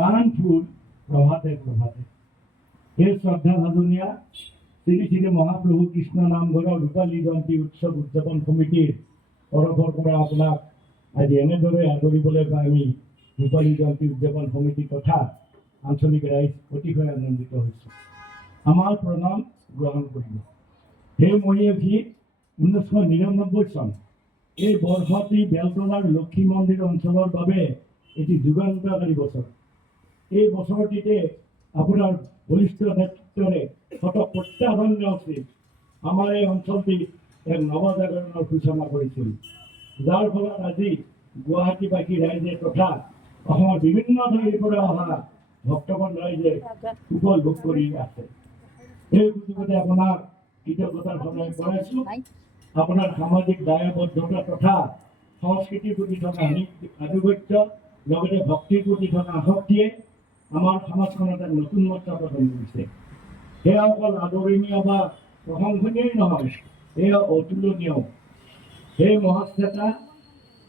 ফুল প্ৰভাতে প্ৰভাতে হে শ্ৰদ্ধা ভাদনীয়া শ্ৰী শ্ৰী মহাপ্ৰভু কৃষ্ণ নামঘৰৰ ৰূপালী জয়ন্তী উৎসৱ উদযাপন কমিটিৰ তৰফৰ পৰা আপোনাক আজি এনেদৰে আদৰিবলৈ পাই আমি ৰূপালী জয়ন্তী উদযাপন সমিতি তথা আঞ্চলিক ৰাইজ অতিশয় আনন্দিত হৈছোঁ। আমাৰ প্ৰণাম গ্ৰহণ কৰিব। হে মহীয়সী 1999 চন এই বৰ্ষটি বেলতলাৰ লক্ষী মন্দিৰ অঞ্চলৰ বাবে এটি যুগান্তকাৰী বছৰ। এই বছৰটিতে আপোনাৰ বলিষ্ঠ নেতৃত্বৰে শত প্ৰত্যাহ্বান নেওচি আমাৰ এই অঞ্চলটি এক নৱজাগৰণৰ সূচনা কৰিছিল, যাৰ ফলত আজি গুৱাহাটীবাসী ৰাইজে তথা অসমৰ বিভিন্ন ঠাইৰ পৰা অহা ভক্তগণ ৰাইজে উপভোগ কৰি আছে। এই সুযোগতে আপোনাক কৃতজ্ঞতাৰ সদায় কৰাইছোঁ। আপোনাৰ সামাজিক দায়বদ্ধতা তথা সংস্কৃতিৰ প্ৰতি থকা আনুগত্য লগতে ভক্তিৰ প্ৰতি থকা আসক্তিয়ে আমাৰ সমাজখনত এক নতুন মাত্ৰা প্ৰদান কৰিছে। সেয়া অকল আদৰণীয় বা প্ৰশংসনীয় নহয়, এয়া অতুলনীয়। সেই মহাশ্বেতা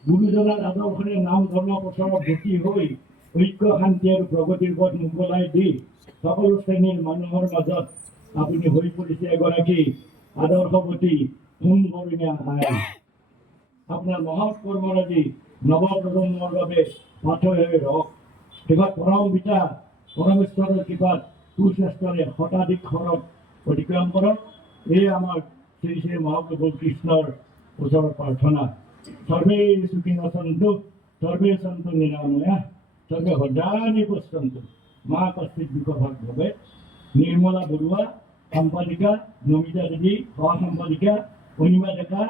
গুৰুজনাৰ আদৰ্শৰে নাম ধৰ্ম প্ৰচাৰত ব্ৰতী হৈ ঐক্য শান্তি আৰু প্ৰগতিৰ পথ মোকলাই দি সকলো শ্ৰেণীৰ মানুহৰ মাজত আপুনি হৈ পৰিছে এগৰাকী আদৰ্শৱতী সোণবৰণীয়া আই। আপোনাৰ মহৎ কৰ্মৰাজি নৱপ্ৰজন্মৰ বাবে পাথৰ হৈ ৰওক। শেষত পৰম পিতা পৰমেশ্বৰৰ কৃপাত সুস্বাস্থ্যৰে শতাধিক শৰৎ অতিক্ৰম কৰক। এই আমাৰ শ্ৰী শ্ৰী মহাপ্ৰভু কৃষ্ণৰ ওচৰত প্ৰাৰ্থনা। সৰ্বে সুখিনঃ সন্তু সৰ্বে সন্তু নিৰাময়াঃ সৰ্বে ভদ্ৰাণি পশ্যন্তু মা কশ্চিৎ দুঃখভাগ ভৱেৎ। নিৰ্মলা বৰুৱা সম্পাদিকা, নমিতা দেৱী সহ সম্পাদিকা, অনিমা ডেকা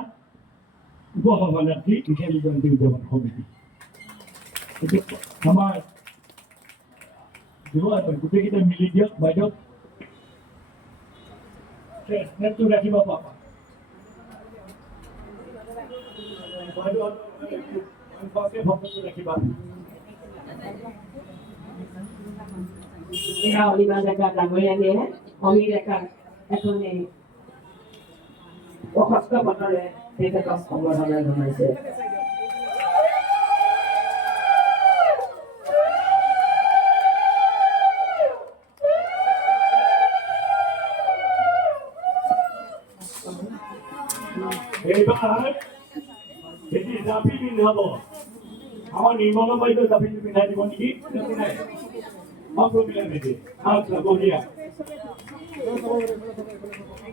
উপসভানেত্ৰী ৰূপালী জয়ন্তী উদযাপন সমিতি। আমাৰ গোটেইকেইটা মিলি দিয়ক। বাইদেউ স্নেপটো ৰাখিব পাপা। এয়া অনিমা ডেকা ডাঙৰীয়ানীয়ে অমি ডেকাক এখনি প্ৰশস্ত পত্ৰৰে তেখেতক সম্বৰ্ধনা জনাইছে। এইবাৰ এটি জাপি পিন্ধাব। আমাৰ নিৰ্মলা বাইদেউ জাপিটো পিন্ধাই দিব নেকি? আচ্ছা, বঢ়িয়া।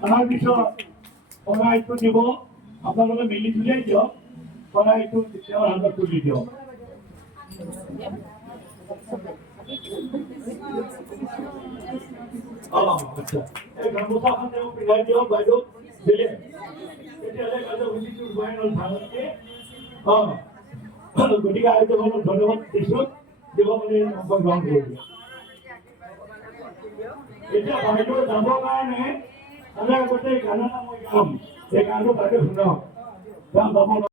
তাৰপিছত শৰাইটো দিব। আপোনালোকে মিলি জুলিয়াই দিয়ক। শৰাইটো তেওঁৰ হাতত তুলি দিয়ক। আচ্ছা, এই গামোচাখন তেওঁ পিন্ধাই দিয়ক বাইদেউ। গতিকে আয়োজকসকলক ধন্যবাদ দিছোঁ। দিবলৈ অংশগ্ৰহণ কৰিব। এতিয়া বাইদেউ যাবৰ কাৰণে গোটেই গান এটা মই গাম। এই গানটো বাইদেউ শুনক।